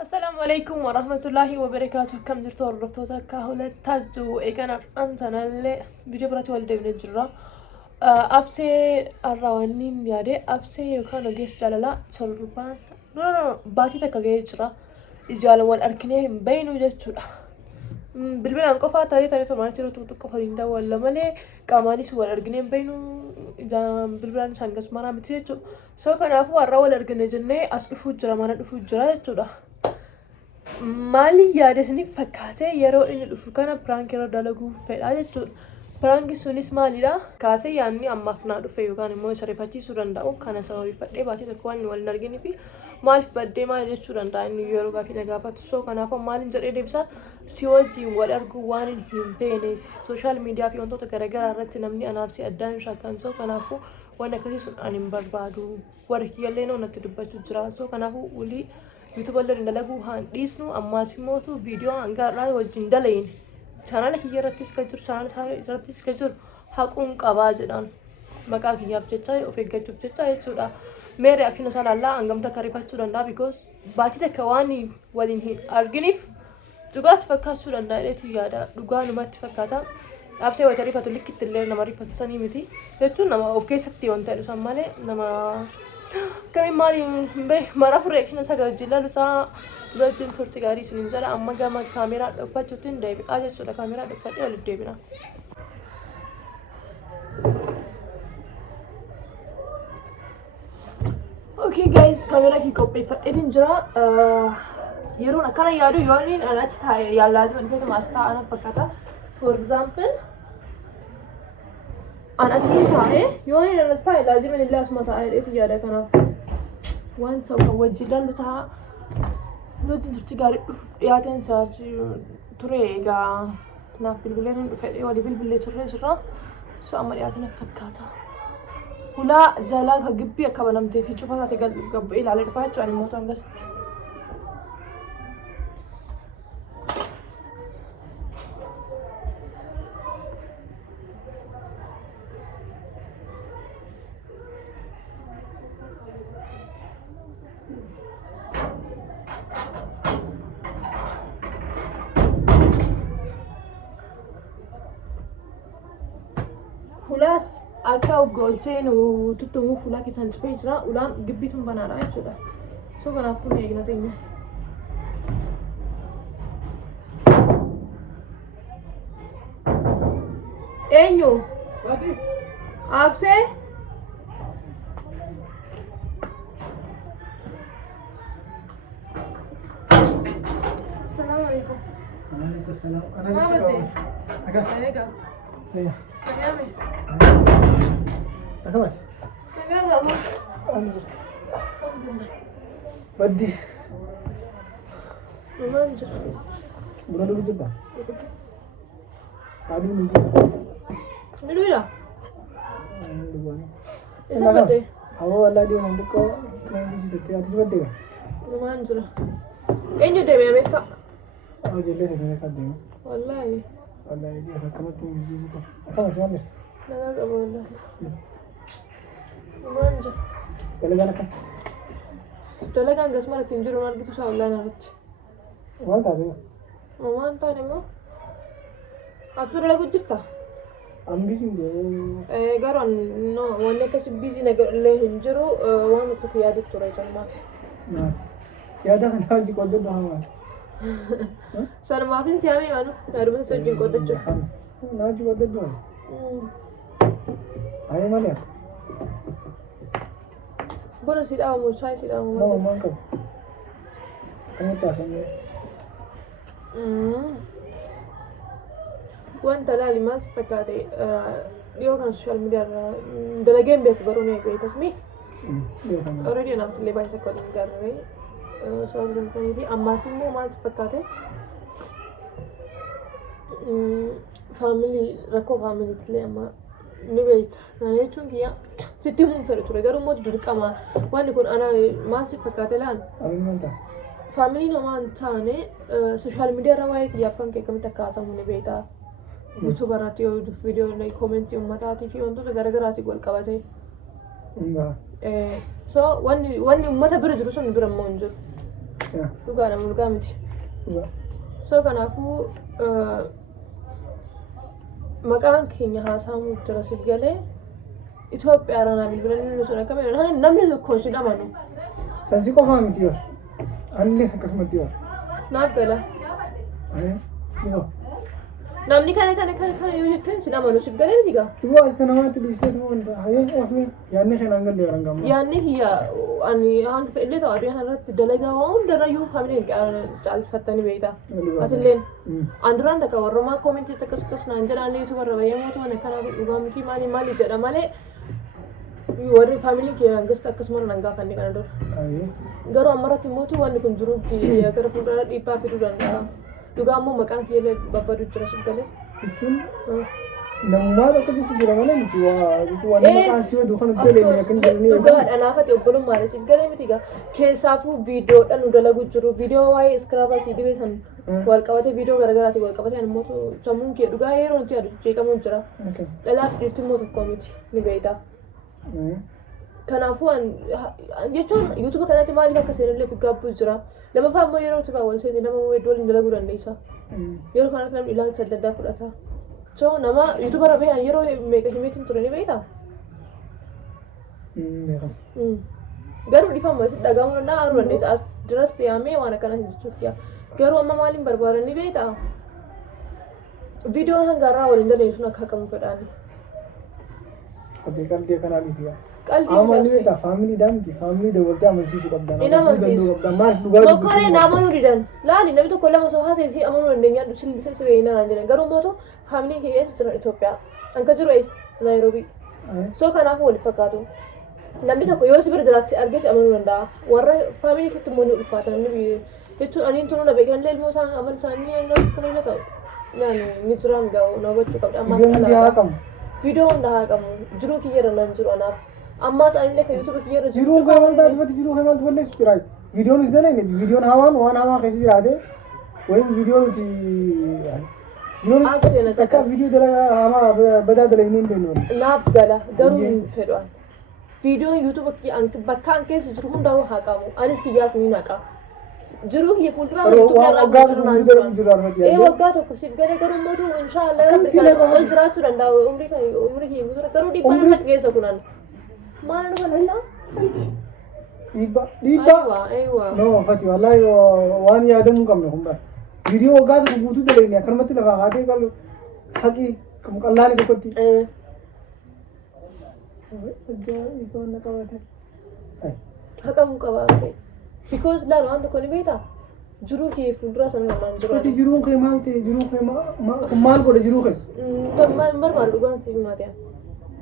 السلام عليكم ورحمة الله وبركاته. كم جرتوا الرفتوسا كهولة تازو إيجانا أنتنا اللي بجبرة والدي من الجرة أبسي الروانين يادي أبسي يكانو جيس جالالا تربان نو باتي تكاجيجرا إجالا والأركنيه بينو جاتشورا بالبلا انقفا تاري تماني تيرو توتو فريندا ولا مالي كاماني سوى الأركنيه بينو إذا بالبلا نشانجس مانا بتيجو سو كان أفو الروا الأركنيه جنة أصفو جرا مانا دفو جرا جاتشورا Maali yaadesni fakkaatee yeroo inni dhufu kana piraank yeroo dalaguu fedha jechuudha. Piraanki sunis maalidha? Kaatee yaadni ammaaf naa dhufe yookaan immoo isa rifachiisuu danda'u kana sababeeffadhee baatee tokko waan waliin arginu fi maaliif baddee maali jechuu danda'a inni yeroo gaafii na gaafatu. So kanaafuu maaliin jedhee deebisa si wajjin wal arguu waan hin beekneef sooshaal miidiyaa fi wantoota garaagaraa irratti namni anaaf si addaan shakkan. So kanaafuu waan akkasii sun ani hin barbaadu. Warri kiyyallee natti dubbachuu jira. So kanaafuu walii YouTube اللي ندلقو هان ديسنو أما سموتو فيديو عن قارئ وجين دلين channel كي يرتيس كجور channel ساري يرتيس كجور حقوق قبازدان مكان كي يابجتاي وفي كجور بجتاي تسودا ميري أكيد نسال الله عنكم تكريبات تسودا دا because باتي تكواني ولين هي أرجنيف دوغات فكات سودا دا إلتي يادا دوغان ما تفكاتا أبسي وتريفة تلك تلين نما ريفة تساني متي يجون نما أوكي ستي وانتلو سامالي نما كمي مالي به مرة فريقنا سجل جلالو سا بجن ثورتي غاري سنجرا أما جام كاميرا دكبا جوتين دايب أجل سودا كاميرا دكبا يولد دايبنا. Okay guys, كاميرا كي كوبي فإذن جرا يرون أكنا يارو يورين أنا تتاي يا لازم أن فيتم أستا أنا فكرتا for example أنا سينتاي يوني أنا ساي لازم أن الله اسمه تاي إيه تجارة كنا وانت وجلال لتها نودي ترتجاري ياتين سار تريجا ناف بالبلين فعلي ودي بالبلي ترى جرا سو أمر ياتين فكاتا ولا جالاك هجبي أكبر نمتي في شوفها تقل قبيل على الفايت يعني موت عنقست خلاص أكاو قولتين وتتمو فلاكي تنسبيجرا ولان قبيتم بنانا يجودا سو كنا فوني يجنتيني اينيو आपसे السلام عليكم وعليكم السلام. ما بدي أكمل. ايه أكمل. أكمل بدي. رومانجر برا دو جدا. هذه نيجي. ملولا دواني. إيش بدي هو والله دي عندك كم نيجي تتي هذه بدي. رومانجر اينيو ده بيمك أو جلده ده كده. والله والله دي كم تيجي تتي. أكمل شو لا لا والله رومانجر ولا جالك. Dalagaan gasmara ittiin jiru argitu isaa ollaan irratti. Waan taasisa. Waan taane immoo akka dalagu jirta. Ambisiin jee. Garuu wanni akkasii biizii nagallee hin jiru waan tokko yaadatu ture jalmaaf. Yaada kana hojii qoodadhu hamaa. Sanumaafin siyaamee maanu yaadumsa wajjin qoodachuuf. Hojii qoodadhu. Ayi malee. Bona si dhaabamu shaayii si dhaabamu. Nama maan qabu. Kan taasifamee. Wanta laali maal si fakkaate dhiyoo kana sooshaal miidiyaa irraa dalageen beeku garuu ni beekas mi. Already anaaf illee baay'ee tokko waliin garree sababa dansaanii fi ammaas immoo maal si fakkaate faamilii rakkoo faamiliitillee amma ni beekta. Kana jechuun kiyya sitti himuun fedhu ture garuu immoo dirqama wanni kun ana maal si fakkaate laal. Faamilii namaa hin taane sooshaal miidiyaa irra waa'ee kiyyaaf kan kee akkamitti akka haasamu ni beekta. YouTube irratti yoo viidiyoo koomentii uummataatii fi wantoota garaagaraatiin wal qabatee. So wanni uummata bira jiru sun bira immoo hin jiru. dhugaadha mul'aa miti. So kanaafuu maqaan keenya haasa'amuuf jira siif galee Itoophiyaa irraa bilbilanii sun akka namni tokko si dhamanu. Sansi qofaa miti yoo anillee akkasumatti yoo naaf gala. Namni kana yoo jetteen si dhamanu siif galee miti gaa. Dhiboo akka namaatti dhiistee wanta hayyee ofii yaadni kan hangalle yoo rangamu. Yaadni kiyya ani hanga fedhillee ta'u addunyaa kanarratti dalagaa waan hundarrayyuu faamiliin caalfattanii beektaa. Atilleen an duraan takka warromaa koomentii akkasumas naan jedhaan yuutuubarra bayyamuu ta'an akkanaaf dhugaa miti maali jedha malee warri faamilii kee hangasta akkasuma nan gaafanne kana dura. Garuu ammarratti immoo wanni kun jiru gara fuuldura dhiibbaa fiduu danda'a. Dhugaa immoo maqaan kiyya babbaduu jira siif galee. Namummaa tokko jechuun jira malee miti waan maqaan si wadu kan beelanii akka hin jirne. Dhugaadha naafati obbolummaadha siif galee miti gaa. Keessaafuu viidiyoodhaan nu dalagu jiru. Viidiyoo waa'ee iskiraabaa si dhibee san wal qabate viidiyoo garagaraati wal qabate ani immoo sammuun kee dhugaa yeroo nuti adu jeeqamuun jira. Dhalaaf dhiirti immoo tokko miti ni beektaa. Kanaafuu jechuun yuutuuba kanatti maaliif akka seenallee fi gaabbuu jira. Lammaffaa immoo yeroo tuba wal seeti nama hedduu waliin dalaguu dandeessa. Yeroo kanatti namni ilaalcha adda addaa fudhata. So nama yuutuuba irra bahan yeroo meeqa himeetiin ture ni beektaa? Garuu dhifama dhagahamuu danda'a haruu dandeessa as duras yaamee waan akkanaa jechuudha. Garuu amma maaliin barbaadan ni beektaa? Viidiyoon hangaarraa waliin dalaguu sun akka haqamu fedhaani. Qalbii kanaa dhiisiyaa. Qalbii amma ni beektaa faamilii daamti faamilii dabaltee amansiisuu qabdan. Inni amansiisu. Maal dhugaa Mokkoree na amanuu didan. Laali namni tokko lama soo haasa'e amanuu dandeenya si beeynaa naan jedhan. Garuu mootu faamiliin kee eessa jiran Itoophiyaa. Anka jiru eessa Naayiroobii. So kanaafuu waliif fakkaatu. Namni tokko yoo si bira jiraatti argee si amanuu danda'a. Warra faamilii keetti immoo ni ulfaata namni jechuun aniin tunu na beekan illee ilmoo isaan amal isaanii hanga kana ta'u. Ni jiraan gaa'u na hubachuu qabda. Ammas kana Video hunda haa qabu. Jiruu kiyya nan jiru anaaf. Ammas anillee kan YouTube kiyya jiru. Jiruu kan wanta adivati jiruu kan wanta balleessu jira. Videoon is dalee videoon hawaan waan hamaa keessa jiraate wayim videoon ti videoon akka video dala hamaa badaa dala hin beenu. Naaf gala garuu hin fedhan. Videoon YouTube kiyya bakka an keessa jiru hunda haa qabu. Anis kiyyaas ni naqa. Jiruu kiyya fuulduraa YouTube irraa waggaa tokko siif galee garuu mootu inshaallah ol jiraachuu danda'a umrii kiyya guutuu garuu dhiibbaa nama geessa kunan maal nu balleessaa? Dhiibbaa no fati wallahi waan yaadamuu qabne kun bara viidiyoo waggaa tokko guutuu daleenya akkanumatti lafaa kaatee qalu haqii qallaali tokkotti. Haqamuu qabaabse. Because lalu anda kau ni beta, juru ke fuldura sana naman juru. Tapi juru ke mal te, juru ke mal kau dah juru ke. Tak mar dugaan sih mati ya.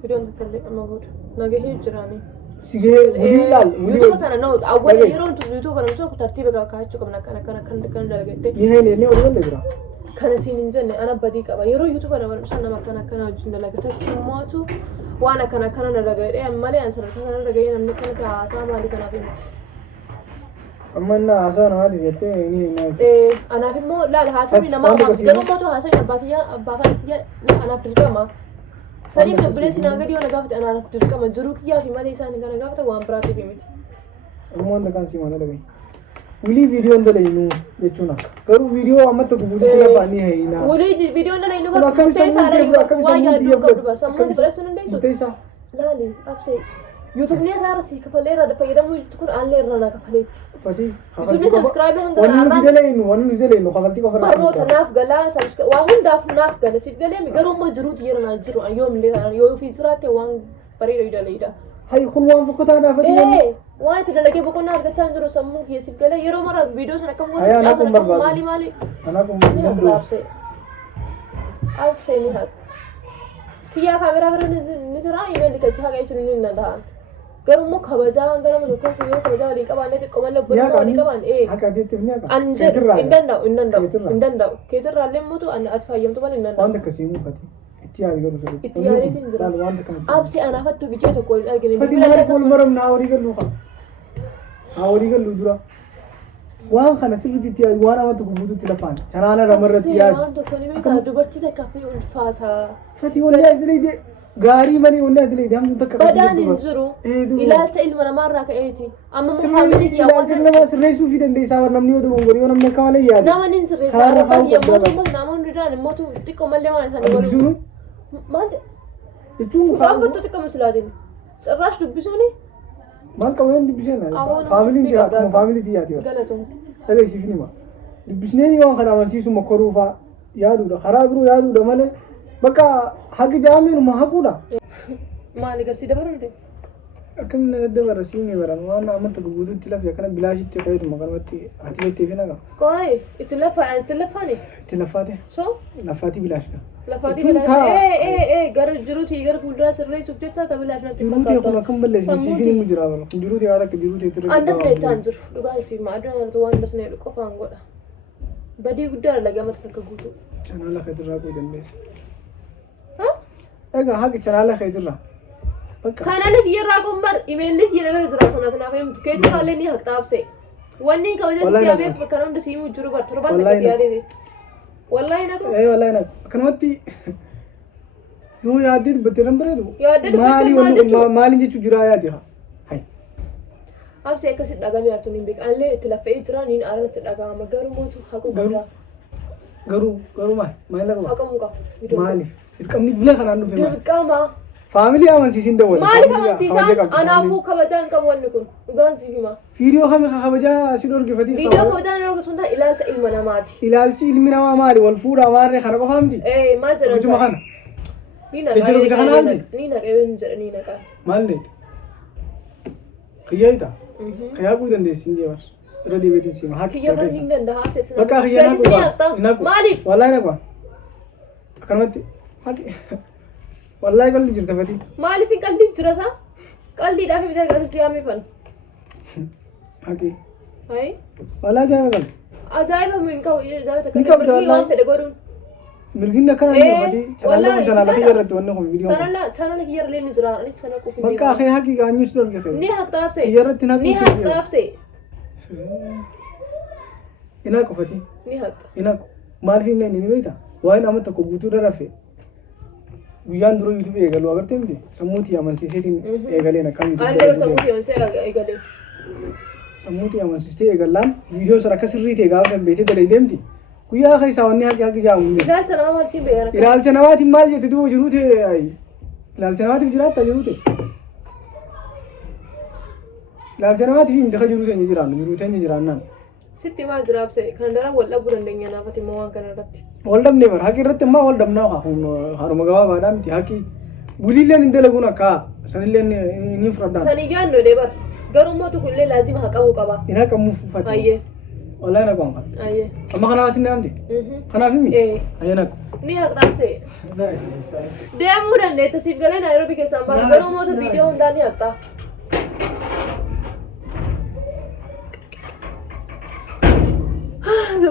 Video untuk kali amma bod, nage he jurani. Sige, mudi lal. YouTube tanah no, awal hero untuk YouTube orang tu aku tertiba kau kau cukup nak dah gitu. Ni hai ni orang lagi berapa? Karena sini je anak badi kau, hero YouTube orang macam sana makan ujung dah lagi. Tapi semua tu, wana kana dah lagi. Malah answer kana dah lagi, nampak kana kah asal malah kana pun. Amanna hasan hadi bete ini anak immo la hasan ni nama garo mo to hasan abbakiya anak dirqama sani to bule sina gadi ona gafta anak dirqama juru kiya fi mali sani kana gafta wan prati bimit ammo anda kan si mana lagi wili video ndale inu yechuna garu video amma to gudu tila bani hai ina wili video ndale inu ba pesa la yu wa ya du ko ba sammo bule sunan dai so pesa lali abse YouTube ni ada sih kepala ada payah mu itu kan anle rana kepala. Fati. YouTube ni subscribe hanga arah. Wani nidale inu khabarti ko fara. Baru tanaf gala subscribe. Wahun daf naf gala sih gala mi garu mu jurut ye rana jiru ayom le yo feature te wang pari ida leida. Hai kun wang fukata da fati. Wah itu lagi pokoknya harga canjuru semua ye sih gala yero mara video sana kamu mali. Anak kumbar. Abse ni hak. Kiya kamera ni jera email dikacah kayak curi ni nada. Garu mo kabaja garu mo ko yo kabaja ri ka bane te ko malo bani ri ka ban haka je timnya ka anje indanda keter ralle mo to an atfa yam to ban indanda wanda kasimu fati ittiyari garu so ittiyari tinjira wanda kan absi ana fattu gije to ko algene fati mara kol maram na awri galu ka awri galu dura waan kana sirriitti yaadu waan amatti gubuututti lafaan chanaana ramarratti yaadu waan tokko ni beekaa dubartii takka fi ulfaata fatii wallee adilee gaarii malee wallee adilee hamtu takka badaan hin jiru ilaalcha ilma namaarraa ka'eeti amma muhammadiin ilaalcha nama sirreessuu fi dandeessaa war namni yoo dogongorii yoo namni akka malee yaadu nama nin sirreessaa yommuu tokko namoonni dhaan immoo xiqqoo mallee waan isaanii dubbisuun maal jechuun waan battu xiqqoo mislaatiin cirraash dubbisuuni maal qabu dubbiseen faamiliin jira akkuma faamilii xiyyaati galatoomti dhageessiif nima dubbisneen waan kana amansiisu mokkoruufaa yaaduudha karaa biroo yaaduudha malee bakka haqi jaameenuma haquudha maali gasii dabaruu akkam nagadda bara siinii bara waan amanta gubuututti lafi akkana bilaashitti qayyaduma kanumatti atileetti fi naga qoy itti lafaani itti lafaate so lafaati bilaashidha lafaati bilaash gara jiruuti gara fuulduraa sirreessuuf jecha ta bilaash natti jiruuti kun akkam balleessi siifiin mu jira bara jiruuti yaa akka jiruuti itti andas ne chaan jiru dhugaa si ma adana waan das ne qofaan godha badii guddaa laga mata takka guutu chanaala khaydirraa qoy dandeessa egaa haqi chanaala khaydirraa sana lek yerraa qombar imeelli yerraa jira sanat naaf himtu keessa illee ni haqxaabse wanni kabaja siyaabee kan hunda siimu jiru bar torban takka yaadee wallahi naqo wallahi naqo akkanumatti yoo yaaddeet battee nan bareedu yaaddeet maali jechuu jira yaade hay abse akkasi dhagame artu nin beek allee itti lafee jira niin ala itti dhagama garuu mootu haqu guddaa garuu maal laqa haqamu qaba maali dirqamni biyya kanaan dhufe dirqama faamilii amansiisin dawwal maaliif amansiisan anaafuu kabajaan qabu wanni kun dhugaan siif hima viidiyoo kami kabajaa si dhorgefatii viidiyoo kabajaan dhorgetu hundaan ilaalcha ilma namaati ilaalchi ilmi namaa maali wal fuudhaa maarree kana qofa miti maal jedhan hojuma kana ni naqee hin jedha ni naqaa maallee kiyyaayita kiyyaa quu dandeessi hin jeebar irra deebiitiin siima haa kiyya kan hin danda'a haabse bakka kiyyaa naqu maaliif wallahi naqu akkanumatti wallahi qalli jirta fatii maaliif hin qalbii jira isaa qalbiidhaaf bita agarsiisu yaamee fan haqi hai wallahi ajaa'iba min qabu ajaa'iba takka mirgi waan fedhe godhuun mirginni akkana hin fatii chanaala chanaala kiyya irratti wanni kun viidiyoo chanaala kiyya irra ni jira anis kana quufi bakka akee haqi gaanyus dorge fedhe ni haqxaabse kiyya irratti naqu ni haqxaabse inaqu fatii ni haqxa inaqu maaliif hin geenye ni beekta waa'een amma tokko guutuu darafe guyyaan dura YouTube eegalu agartee miti sammuutii amansiiseetiin eegaleen akkam allee sammuutii amansiisee eegalee sammuutii amansiistee eegallaan viidiyoo sana akka sirrii ta'e gaafa san beetee dalee deemti guyyaa keessaa wanni haqi jaamu ilaalcha namaa maaltiin beekan ilaalcha namaatiin maal jette duuba jiruu ta'e ilaalcha namaatiif jiraatta jiruu ta'e ilaalcha namaatiif himte ka jiruu ta'e jiraannu jiruu ta'e jiraannaan sitti maal jiraabse kan daran wal dhabuu dandeenya naafati immoo waan kana irratti wal dhabnee bara haqi irratti ammaa wal dhabnaa haruma gabaabaadhaa miti haqi buliilleen hin dalaguun akka sanilleen ni fudhadhaan sanii gaannoo dee bara garuu immoo tokko illee laazima haqamuu qaba hin haqamuuf uffate ayyee wallahi naqu amma ayyee amma kanaaf asin naamte kanaaf himi ayyee naqu ni haqxaabse deemuu dandeetta siif galee naayiroobii keessaan bara garuu immoo viidiyoo hundaa ni haqxaa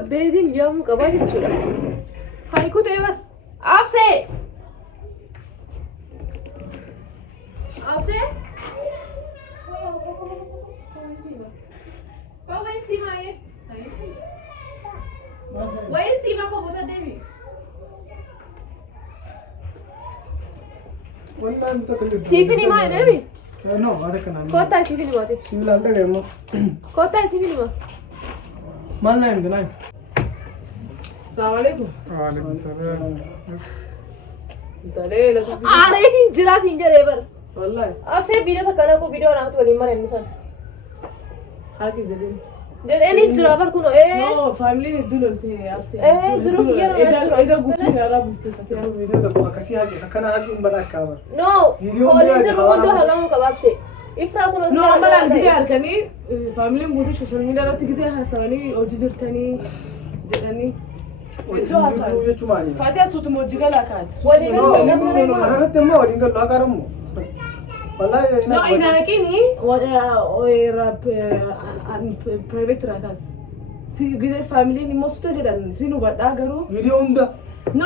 beetiin yaamuu qabaa jechuudha. Haikuu ta'e bara. Absee! Absee! Kau siima ye? Wayin siima kau buta deemi. Siifini maa deemi? No, ada kana. Kota siifini maati? Sibiila dhagee immoo. Kota siifini maa? Maal naayim danaayim? Assalamu alaikum. Waalaikum salaam. Dalee latu. Aareetiin jira siin jedhee bara. Wallahi. Absee viidiyoo takka naqu viidiyoo naamtu waliin marennu san. Haati jedheen. Jedheeni jira bar kuno No, faamiliin hedduu lolte absee. Jiru yeroo Eda guutuu irraa bulteeffatee. Yeroo viidiyoo tokko akkasii haqi akkana haqi umbata akka bara. No, kooliin jiru hunduu hagamuu qaba absee. Ifraa kuno. No, amma laal gisee harkanii faamiliin guutuu sooshaal miidiyaa irratti gisee haasawanii hojii jirtanii jedhanii. Iddoo haasa'an. Jechumaani. Faati asuutuma hojii galaa kaati. Waliin galuu namni reemaa. Kanarratti immoo waliin galu haa qaaramu. Wallahi. No, inaaqini private rakas. Si gisee faamiliin immoo suuta jedhan si nu badhaa garuu. Viidiyoo hunda. No,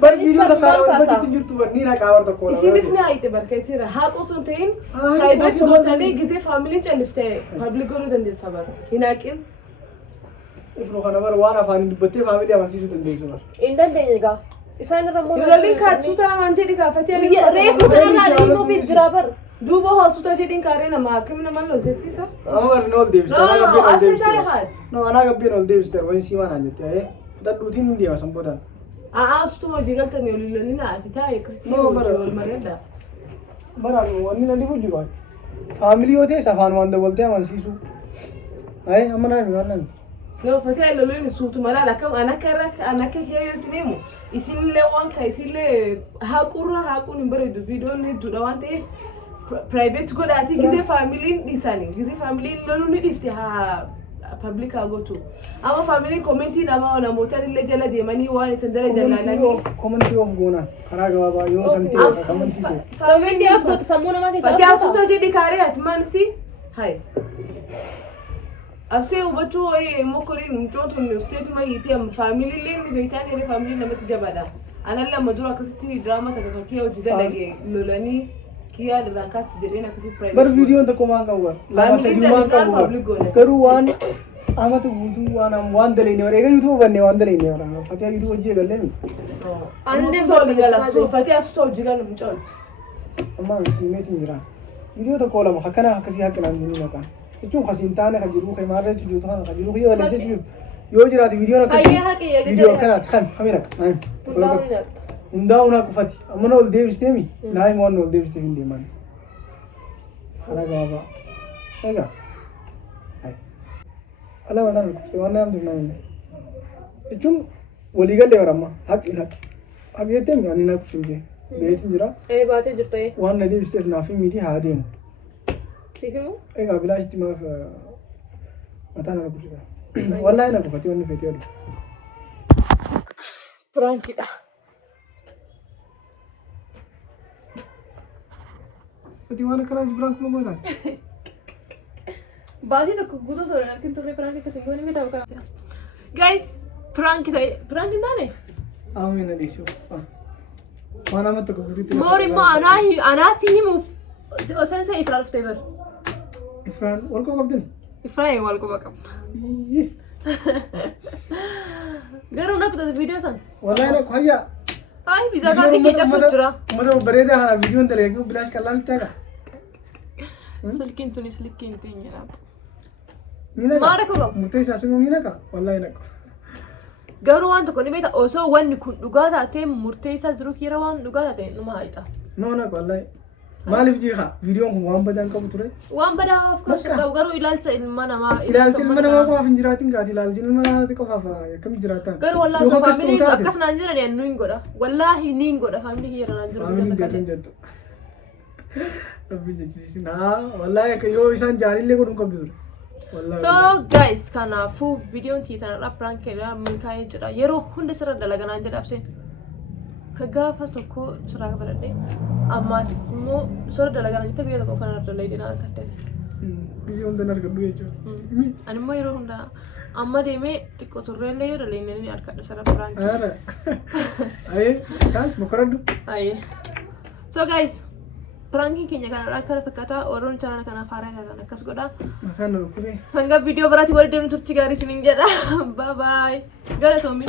bar viidiyoo takka wajjin jirtu bar ni naqaa war tokko. isinis ni haayite barkeessira haaquu sun ta'in private gootanii gisee faamiliin calliftee public godhuu dandeessa bara hinaaqin Ifroo kana bara waan afaan dubbattee faamilii amansiisuu dandeessu bara. Hin dandeenye egaa. Isaan irra immoo Lolli kaatsuuta namaan jedhi kaafatee reefu kanarraa dhiibuuf jira bara. duuba hosuuta jedhin kaaree nama akkami nama lolteessisa. Amma warri ol deebiste. No, asii taa'ee haati. No, anaa gabbeen ol deebiste wayin siimaan aan jettee dadhuutiin hin deema sanboodaan. Asutuma hojii galtanii olii lolli naati taa'ee akkasitti wal mari'adha. Baraan wanni na dhibu jiru faamilii yoo ta'e afaan waan dabaltee amansiisu. Amma naani waan naani. No, fatee lolli suutuma laala akkam anakka yoo isiniimu isinillee waan ka isinillee haaquun hin bareedu viidiyoon hedduudha waan ta'eef private godhaati gizee faamiliin dhiisanii gizee faamiliin loluu ni dhiifte haa public haa gootu amma faamiliin komentii namoota illee jala deemanii waan isin dala jalaalanii komentii of goonaan karaa gabaabaa yoo san ta'e komentii komentii of gootu sammuu namaa keessaa fatee asuuta jedhi kaaree ati maansi hai Abse ubachuu mokoriin mucootun isteetuma hiitee faamilii illee ni beektaan yeroo faamilii namatti jabaadha. Anallee amma dura akkasitti diraamaa takka fakkii hojii dalagee lolanii kiyyaa irraa kaasti jedheen akkasitti private. Bar viidiyoon tokko maan qabu bar. Faamilii jallisaan public goone. Garuu waan amata guutuu waan daleenne bara egaa yuutuub bannee waan daleenne bara fatee yuutuub hojii eegallee mi. Anne toli gala so fatee asuuta hojii galu mucooti. Amma siimeetiin jira. Viidiyoo tokko lama akkana akkasii haqqinaan ni maqaan. Jechuun kasiin taane kan jiru kan maarree jiru kan jiru yoo waliin jiru yoo jiraate viidiyoon akkasii viidiyoo akkanaati kan kamera hundaa'uun akka ufati amma ol deebistee mi naayima waan ol deebistee hin deeman karaa gabaabaa egaa ala waan waan naamtu naamne jechuun waliigallee baramma haqi jettee mi ani naa kushimtee beetiin jira baatee jirtee waan na deebisteef naaf miti haa deemu. Sikimu? Ega bilaashti maaf mataa nama guddaa. Wallahi na kufati wanni feetee adu. Frankidha. Ati waan akkanaas Frank ma gootan? Baatii tokko guutuu ture arkin turre Frank akkasii goone mi ta'u kana. Guys, Frank ta'e Frank hin taane? Aamee na dhiisuu. Waan amma tokko guutuutti. Moori immoo anaa si himuuf osoo isa Ifraan dhuftee bar. Ifraan wal quba qabdani? Ifraan wal quba qabna. Garuu na kutatu viidiyoo san. Wallahi na hayya. Ay bisaa kaartii kee cafuuf jira. Mata bareedaa kana viidiyoon dalagu bilaash kallaan ta'a. Silkiin tuni silkiin teenyedha. Ni naqa. Maara koo qabu. Murtee isaa sunuu ni naqa. Wallahi naqa. Garuu waan tokko ni beekta osoo wanni kun dhugaa taatee murtee isaa jiru kiira waan dhugaa taate numa haayita. No naqa wallahi. Maaliif jiika viidiyoon kun waan badaan qabu ture? Waan badaa of course qabu garuu ilaalcha ilma namaa. Ilaalchi ilma namaa qofaaf hin jiraatin gaati ilaalchi ilma namaa qofaaf akkam jiraatan? Garuu wallaahi faamilii akkas naan jiran anu hin godha. Wallaahi ni hin godha faamilii kiyya naan jiru. Faamilii deetan jettu. Rabbi jechisiisin haa wallaahi akka yoo isaan jaanillee godhuun qabdu ture. So guys kanaafuu viidiyoon tiitanadha prankeedha milkaa'ee jira yeroo hunda sirra dalaganaan jedha abseen. Ka gaafa tokko suraa baradhee ammas immoo sirra dalaganaan jettee guyyaa tokko uffanna dalaydina harkattee. Gisee hunda argadhu jechuudha. Ani immoo yeroo hunda amma deemee xiqqoo turreellee yoo dalaynee ni harkadha sirra prankee. Aara. Ayee chance mokoradhu. Ayee. So guys prankiin keenya kanadha akka fakkaataa warroon chaanala kanaaf haaraa taatan akkas godha. Mataan na dhukkubee. Hanga viidiyoo biraatti walitti deemnu turtii gaarii isiniin jedha. Bye bye. Galatoomi.